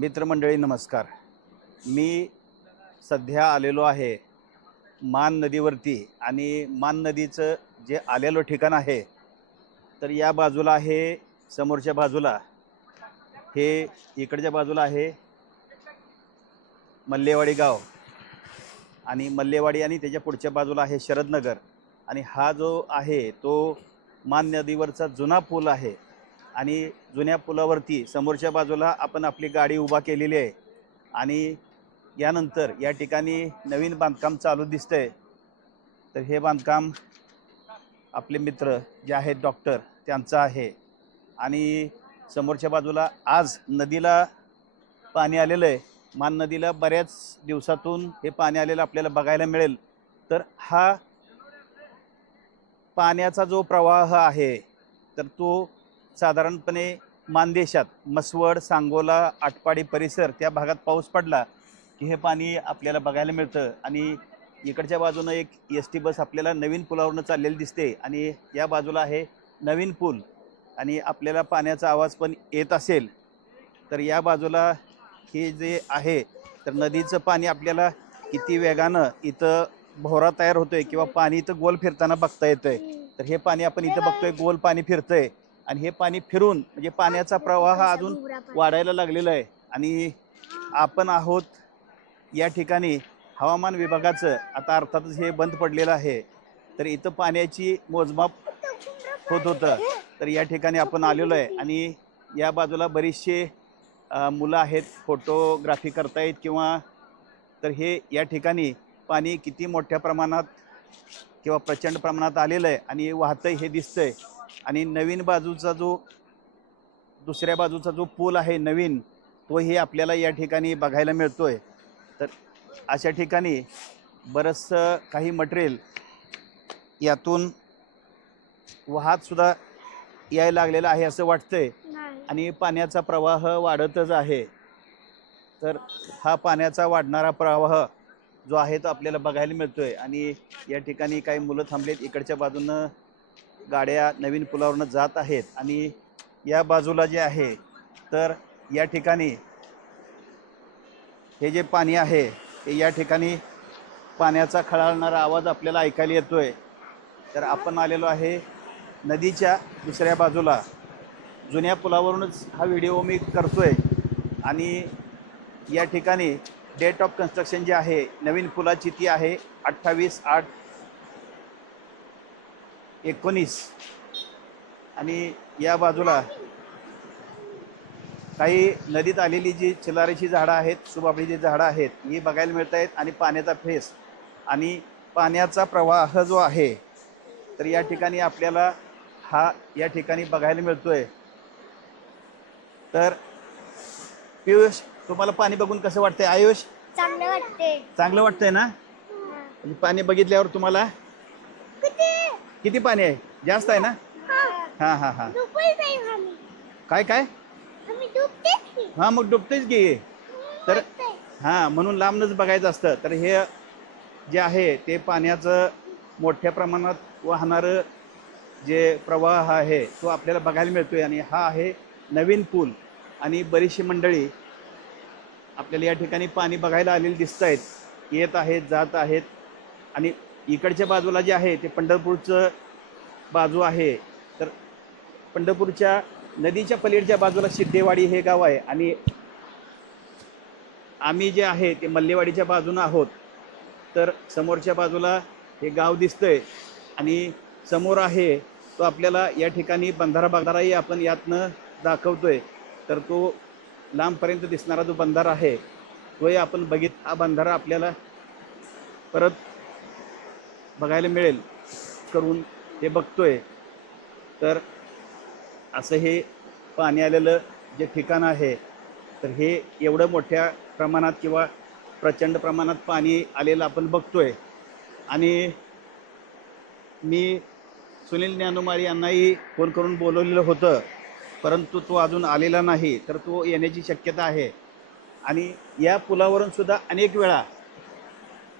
मित्रमंडळी नमस्कार. मी सध्या आलेलो आहे मान नदीवरती आणि मान नदीचं जे आलेलं ठिकाण आहे तर या बाजूला आहे समोरच्या बाजूला हे इकडच्या बाजूला आहे मल्लेवाडी गाव. आणि मल्लेवाडी आणि त्याच्या पुढच्या बाजूला आहे शरदनगर. आणि हा जो आहे तो मान नदीवरचा जुना पूल आहे. आणि जुन्या पुलावरती समोरच्या बाजूला आपण आपली गाडी उभा केलेली आहे. आणि यानंतर या ठिकाणी नवीन बांधकाम चालू दिसतंय. तर हे बांधकाम आपले मित्र जे आहेत डॉक्टर त्यांचं आहे. आणि समोरच्या बाजूला आज नदीला पाणी आलेलं आहे. मान नदीला बऱ्याच दिवसातून हे पाणी आलेलं आपल्याला बघायला मिळेल. तर हा पाण्याचा जो प्रवाह आहे तर तो साधारणपणे मानदेशात मसवड सांगोला आटपाडी परिसर त्या भागात पाऊस पडला की हे पाणी आपल्याला बघायला मिळतं. आणि इकडच्या बाजूनं एक एस टी बस आपल्याला नवीन पुलावरनं चाललेली दिसते आणि या बाजूला आहे नवीन पूल आणि आपल्याला पाण्याचा आवाज पण येत असेल तर या बाजूला हे जे आहे तर नदीचं पाणी आपल्याला किती वेगानं इथं भोवरा तयार होतोय किंवा पाणी इथं गोल फिरताना बघता येतंय. तर हे पाणी आपण इथं बघतोय गोल पाणी फिरतंय. आणि हे पाणी फिरून म्हणजे पाण्याचा प्रवाह अजून वाढायला लागलेला आहे. आणि आपण आहोत या ठिकाणी हवामान विभागाचं. आता अर्थातच हे बंद पडलेलं आहे. तर इथं पाण्याची मोजमाप होत होतं. तर या ठिकाणी आपण आलेलो आहे. आणि या बाजूला बरीचसे मुलं आहेत फोटोग्राफी करतायत किंवा तर हे या ठिकाणी पाणी किती मोठ्या प्रमाणात किंवा प्रचंड प्रमाणात आलेलं आहे. आणि वाहतंय हे दिसतंय. आणि नवीन बाजूचा जो दुसऱ्या बाजूचा जो पूल आहे नवीन तोही आपल्याला या ठिकाणी बघायला मिळतोय. तर अशा ठिकाणी बरंचसं काही मटेरियल यातून वाहत सुद्धा यायला लागलेलं आहे असं वाटतंय. आणि पाण्याचा प्रवाह वाढतच आहे. तर हा पाण्याचा वाढणारा प्रवाह जो आहे तो आपल्याला बघायला मिळतोय. आणि या ठिकाणी काही मुलं थांबलेत. इकडच्या बाजूनं गाड्या नवीन पुलावरनं जात आहेत आणि या बाजूला जे आहे तर या ठिकाणी हे जे पाणी आहे ते या ठिकाणी पाण्याचा खळाळणारा आवाज आपल्याला ऐकायला येतोय. तर आपण आलेलो आहे नदीच्या दुसऱ्या बाजूला. जुन्या पुलावरूनच हा व्हिडिओ मी करतोय. आणि या ठिकाणी डेट ऑफ कन्स्ट्रक्शन जे आहे नवीन पुलाची ती आहे अठ्ठावीस आठ एकोणीस. आणि या बाजूला काही नदीत आलेली जी चिलारीची झाडं आहेत सुबाबळीची झाडं आहेत ही बघायला मिळत आहेत आणि पाण्याचा फेस आणि पाण्याचा प्रवाह जो आहे तर या ठिकाणी आपल्याला हा या ठिकाणी बघायला मिळतोय. तर पियुष तुम्हाला पाणी बघून कसं वाटतंय? आयुष? चांगलं वाटते चांगलं वाटतंय ना? म्हणजे पाणी बघितल्यावर तुम्हाला किती पाणी आहे? जास्त आहे ना? हां. हां हां काय काय? हां मग डुबतेच की. तर हां म्हणून लांबनच बघायचं असतं. तर हे जे आहे ते पाण्याचं मोठ्या प्रमाणात वाहणारं जे प्रवाह आहे तो आपल्याला बघायला मिळतोय. आणि हा आहे नवीन पूल. आणि बरीचशी मंडळी आपल्याला या ठिकाणी पाणी बघायला आलेली दिसत आहेत येत आहेत जात आहेत. आणि इकडच्या बाजूला जे आहे ते पंढरपूरचं बाजू आहे. तर पंढरपूरच्या नदीच्या पलीडच्या बाजूला सिद्धेवाडी हे गाव आहे आणि आम्ही जे आहे ते मल्लेवाडीच्या बाजूनं आहोत. तर समोरच्या बाजूला हे गाव दिसतंय आणि समोर आहे तो आपल्याला या ठिकाणी बंधारा बंधाराही आपण यातनं दाखवतोय. तर तो लांबपर्यंत दिसणारा जो बंधारा आहे तोही आपण बघित हा बंधारा आपल्याला परत बघायला मिळेल करून हे बघतोय. तर असं हे पाणी आलेलं जे ठिकाण आहे तर हे एवढं मोठ्या प्रमाणात किंवा प्रचंड प्रमाणात पाणी आलेलं आपण बघतोय. आणि मी सुनील ज्ञानुमारी यांनाही फोन करून बोलवलेलं होतं परंतु तो अजून आलेला नाही तर तो येण्याची शक्यता आहे. आणि या पुलावरून सुद्धा अनेक वेळा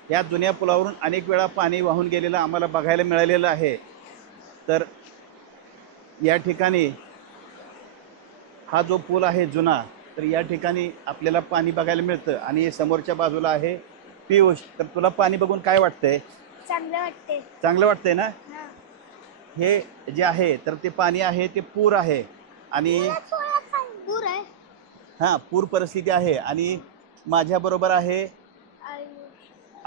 या जुन्या पुलावरून अनेक वेळा पाणी वाहून गेलेलं आम्हाला बघायला मिळालेलं आहे. तर या ठिकाणी हा जो पूल आहे जुना तर या ठिकाणी आपल्याला पाणी बघायला मिळतं आणि समोरच्या बाजूला आहे पियुष. तर तुला पाणी बघून काय वाटतंय? चांगलं वाटते चांगलं वाटतंय ना? हा. हे जे आहे तर ते पाणी आहे ते पूर आहे आणि हां पूर परिस्थिती आहे आणि माझ्याबरोबर आहे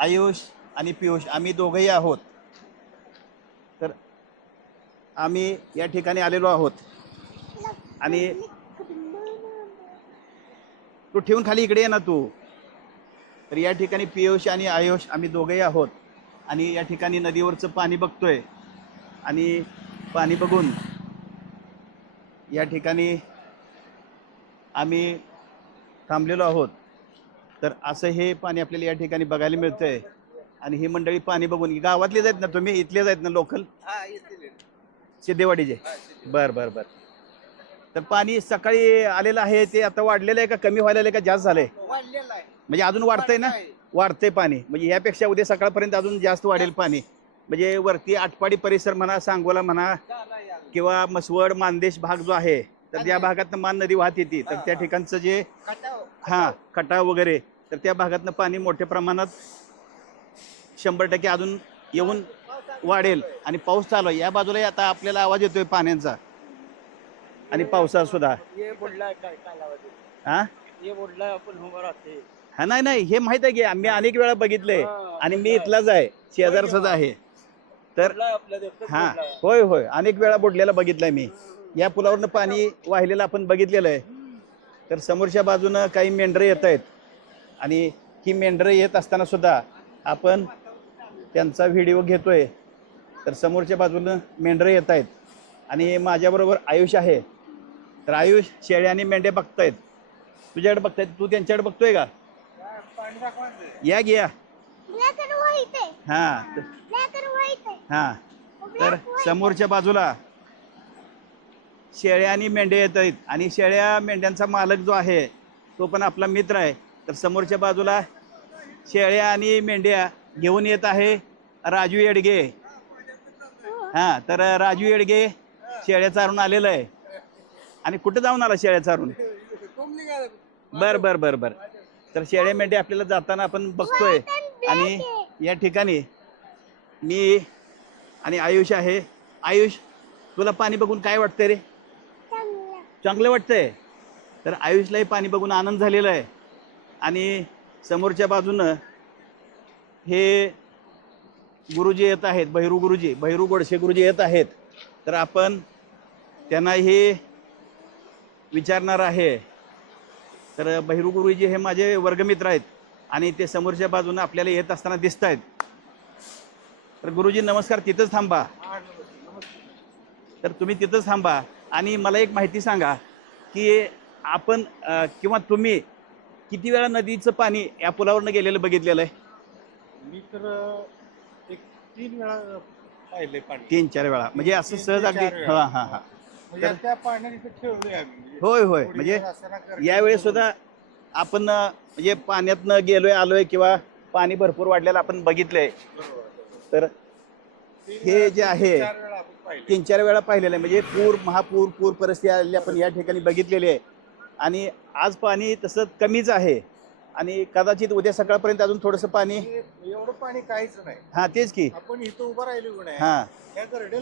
आयुष. आणि पियुष आम्ही दोघंही आहोत. तर आम्ही या ठिकाणी आलेलो आहोत. आणि तू ठेवून खाली इकडे ये ना तू. तर या ठिकाणी पियुष आणि आयुष आम्ही दोघंही आहोत. आणि या ठिकाणी नदीवरचं पाणी बघतोय. आणि पाणी बघून या ठिकाणी आम्ही थांबलेलो आहोत. तर असं हे पाणी आपल्याला या ठिकाणी बघायला मिळतंय. आणि ही मंडळी पाणी बघून गावातलेच आहेत ना तुम्ही? इथलेच आहेत ना लोकल? सिद्धेवाडीचे? बर बर बर. तर पाणी सकाळी आलेलं आहे ते आता वाढलेलं आहे का? कमी व्हायला आहे का? जास्त झालंय? म्हणजे अजून वाढतंय ना? वाढतंय. पाणी. म्हणजे यापेक्षा उद्या सकाळपर्यंत अजून जास्त वाढेल पाणी. म्हणजे वरती आटपाडी परिसर म्हणा सांगोला म्हणा किंवा मसवड मानदेश भाग जो आहे तर त्या भागातनं मान नदी वाहत येते. तर त्या ठिकाणचं जे हा खटाव वगैरे तर त्या भागातनं पाणी मोठ्या प्रमाणात शंभर टक्के अजून येऊन वाढेल. आणि पाऊस चालू आहे. या बाजूला आता आपल्याला आवाज येतोय पाण्याचा. आणि पावसाचा सुद्धा. हा हा? नाही नाही हे माहीत आहे की आम्ही अनेक वेळा बघितलंय. आणि मी इथलाच आहे. शेजारचाच आहे. तर हा. होय होय. अनेक वेळा बुडलेला बघितलंय मी. या पुलावरनं पाणी वाहिलेलं आपण बघितलेलं आहे. तर समोरच्या बाजूनं काही मेंढरं येत आहेत. आणि ही मेंढरं येत असताना सुद्धा आपण त्यांचा व्हिडिओ घेतोय. तर समोरच्या बाजूनं मेंढरं येत आहेत. आणि माझ्याबरोबर आयुष आहे. तर आयुष शेळ्या आणि मेंढ्या बघतायत. तुझ्याकडे बघतायत. तू त्यांच्याकडे बघतोय का? या घ्या हां. हां. तर. समोरच्या बाजूला शेळ्या आणि मेंढ्या येत आहेत. आणि शेळ्या मेंढ्यांचा मालक जो आहे तो पण आपला मित्र आहे. तर समोरच्या बाजूला शेळ्या आणि मेंढ्या घेऊन येत आहे राजू येडगे. हां तर राजू येडगे शेळ्या चारून आलेलं आहे. आणि कुठं जाऊन आला शेळ्या चारून? बर बर बर बर. तर शेळ्या मेंढ्या आपल्याला जाताना आपण बघतोय. आणि या ठिकाणी मी आणि आयुष आहे. आयुष तुला पाणी बघून काय वाटतंय रे? चांगलं. वाटतंय. तर आयुषलाही पाणी बघून आनंद झालेला आहे. आणि समोरच्या बाजूनं हे गुरुजी येत आहेत भैरू गुरुजी भैरू गोडसे गुरुजी येत आहेत. तर आपण त्यांना हे विचारणार आहे. तर भैरू गुरुजी हे माझे वर्गमित्र आहेत आणि ते समोरच्या बाजूनं आपल्याला येत असताना दिसत आहेत. तर गुरुजी नमस्कार तिथंच थांबा. तर तुम्ही तिथंच थांबा. आणि मला एक माहिती सांगा की आपण किंवा तुम्ही किती वेळा नदीचं पाणी या पुलावरनं गेलेलं बघितलेलं आहे? मी तर एक तीन वेळा पाहिले पाणी. तीन चार वेळा. म्हणजे असं सहज अगदी. हां हां हां. तर- त्या होय होय. म्हणजे वेळ असताना करतो. यावेळेस सुद्धा आपण म्हणजे पाण्यातनं गेलोय आलोय किंवा पाणी भरपूर वाढलेलं आपण बघितलंय. तर हे जे आहे, तीन चार वेळा पाहिलेलं आहे. म्हणजे पूर महापूर पूर परिस्थिती आलेली आपण या ठिकाणी बघितलेली आहे. आणि आज पाणी तसं कमीच आहे. आणि कदाचित उद्या सकाळपर्यंत अजून थोडंसं पाणी एवढं पाणी काहीच नाही. हां तेच की. आपण इथं उभं राहिलो हां.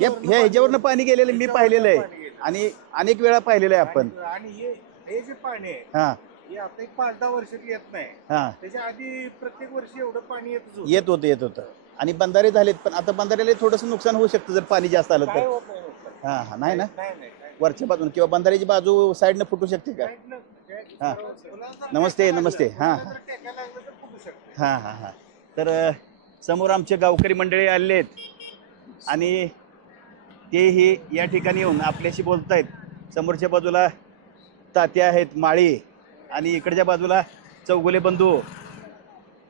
या ह्याच्यावरनं पाणी गेलेलं मी पाहिलेलं आहे. आणि अनेक वेळा पाहिलेलं आहे आपण. आणि हे जे पाणी आहे हां. हे आता एक पाच दहा वर्षात येत नाही. हां. त्याच्या आधी प्रत्येक वर्षी एवढं पाणी होतं. येत होतं येत होतं. आणि बंधारे झालेत पण आता बंधाऱ्याला थोडंसं नुकसान होऊ शकतं जर पाणी जास्त आलं तर. हां हां नाही ना. वरच्या बाजून किंवा बंधाऱ्याची बाजू साईडनं फुटू शकते का हां. नमस्ते, नमस्ते. हां. हां हां हां तर समोर आमचे गावकरी मंडळी आलेले आहेत आणि तेही या ठिकाणी येऊन आपल्याशी बोलत आहेत समोरच्या बाजूला तात्या आहेत माळी आणि इकडच्या बाजूला चौगुले बंधू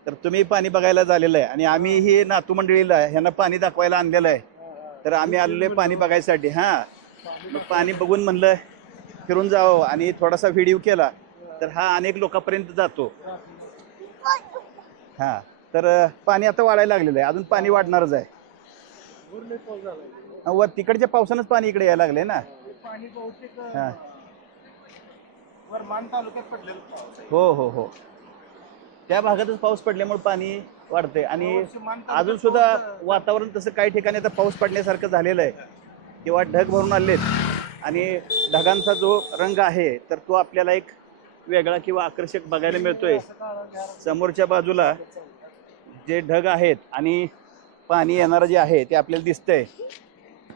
तर तुम्ही पाणी बघायला झालेलं आहे. आणि आम्ही ही नातू मंडळीला ह्यांना पाणी दाखवायला आणलेलं आहे. तर आम्ही आलेलो आहे पाणी बघायसाठी. हां. मग पाणी बघून म्हणलं फिरून जावं आणि थोडासा व्हिडिओ केला. तर हा अनेक लोकांपर्यंत जातो. हां. तर पाणी आता वाढायला लागलेलं आहे. अजून पाणी वाढणारच आहे. वर तिकडच्या पावसानंच पाणी इकडे यायला लागलंय ना? हे. हो हो हो. त्या भागातच पाऊस पडल्यामुळे पाणी वाढतंय. आणि तालुक्यात अजून सुद्धा वातावरण तसं काही ठिकाणी आता पाऊस पडण्यासारखं झालेलं आहे. किंवा ढग भरून आलेत. आणि ढगांचा जो रंग आहे तर तो आपल्याला एक वेगळा किंवा आकर्षक बघायला मिळतोय. समोरच्या बाजूला जे ढग आहेत आणि पाणी येणारं जे आहे ते आपल्याला दिसतंय.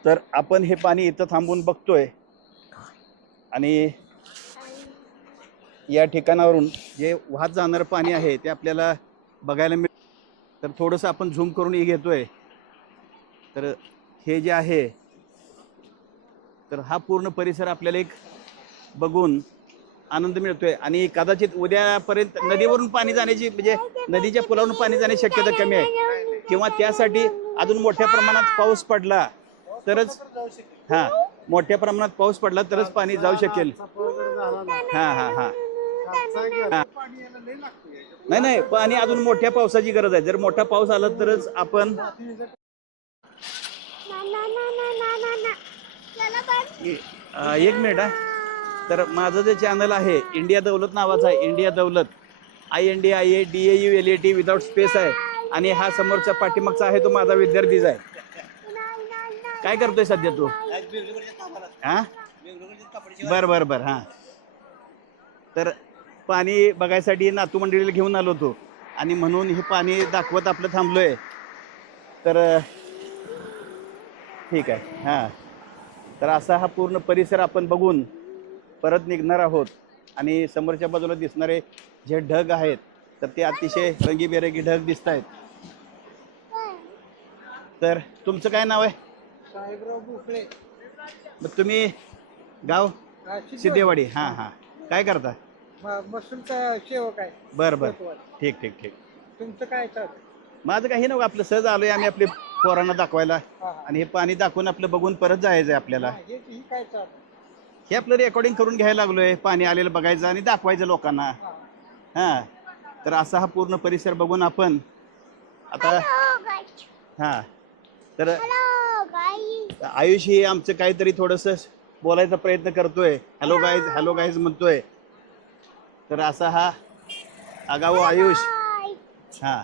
तर आपण हे पाणी इथं थांबून बघतोय. आणि या ठिकाणावरून जे वाहत जाणारं पाणी आहे ते आपल्याला बघायला मिळ तर थोडंसं आपण झूम करून हे घेतोय. तर हे जे आहे तर हा पूर्ण परिसर आपल्याला एक बघून आनंद मिळतोय. आणि कदाचित उद्यापर्यंत नदीवरून पाणी जाण्याची म्हणजे नदीच्या पुलावरून पाणी जाण्याची शक्यता कमी आहे. किंवा त्यासाठी अजून मोठ्या प्रमाणात पाऊस पडला तरच हा मोठ्या प्रमाणात पाऊस पडला तरच पाणी जाऊ शकेल. हा हा हा. नाही नाही पाणी अजून मोठ्या पावसाची गरज आहे. जर मोठा पाऊस आला तरच आपण एक मिनिट हा. तर माझं जे चॅनल आहे इंडिया दौलत नावाचं आहे India Daulat I N D I A D A U L A T without space आहे. आणि हा समोरचा पाठीमागचा आहे तो माझा विद्यार्थीच आहे. काय करतोय सध्या तू? हा? बर बर बर हा. तर पाणी बघायसाठी नातू मंडळीला घेऊन आलो होतो. आणि म्हणून हे पाणी दाखवत आपलं थांबलोय. तर अं, ठीक आहे. हां. तर असा हा पूर्ण परिसर आपण बघून परत निघणार आहोत. आणि समोरच्या बाजूला दिसणारे जे ढग आहेत तर ते अतिशय रंगीबेरंगी ढग दिसत आहेत. तर तुमचं काय नाव आहे? साहेबराव भोसले. मग तुम्ही गाव? सिद्धेवाडी. हां हां. काय करता? म- मसूरचा सेवक आहे. बरं बरं. कोतवाल. ठीक ठीक ठीक. तुमचं काय चालू माझं काही नव्हतं आपलं सहज आलोय आम्ही आपले पोरांना दाखवायला. हा हा. आणि हे पाणी दाखवून आपलं बघून परत जायचं आहे आपल्याला. हा, हे ही काय चालू हे आपलं रेकॉर्डिंग करून घ्यायला लागलोय पाणी आलेलं बघायचं आणि दाखवायचं लोकांना. हा. हां. तर असा हा पूर्ण परिसर बघून आपण आता हां. तर आयुष ही आमचं काहीतरी थोडंसं बोलायचा प्रयत्न करतोय. हॅलो गाईज हॅलो गाईज म्हणतोय. तर असा हा आगाऊ आयुष. हां.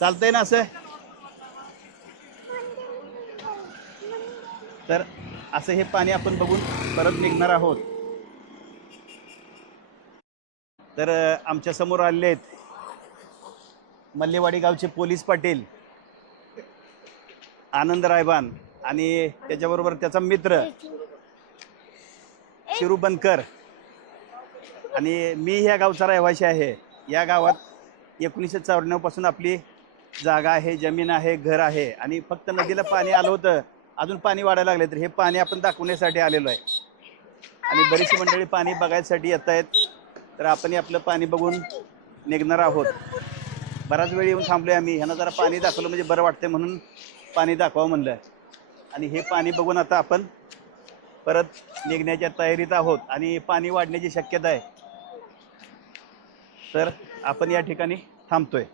चालतंय ना असं? तर असं हे पाणी आपण बघून परत निघणार आहोत. तर आमच्यासमोर आलेले आहेत मल्लेवाडी गावचे पोलीस पाटील आनंद रायबान आणि त्याच्याबरोबर त्याचा मित्र शिरू बनकर आणि मी ह्या गावचा रहिवासी आहे. या गावात एकोणीसशे चौऱ्याण्णवपासून आपली जागा आहे जमीन आहे घर आहे. आणि फक्त नदीला पाणी आलं होतं अजून पाणी वाढायला लागले तर हे पाणी आपण दाखवण्यासाठी आलेलो आहे. आणि बरीचशी मंडळी पाणी बघायसाठी येत आहेत. तर आपणही आपलं पाणी बघून निघणार आहोत. बराच वेळ येऊन थांबलो आहे आम्ही. ह्यांना जरा पाणी दाखवलं म्हणजे बरं वाटतं म्हणून पाणी दाखवावं म्हणलं. आणि हे पाणी बघून आता आपण परत निघण्याच्या तयारीत आहोत आणि पाणी वाढण्याची शक्यता आहे. तर आपण या ठिकाणी थांबतोय.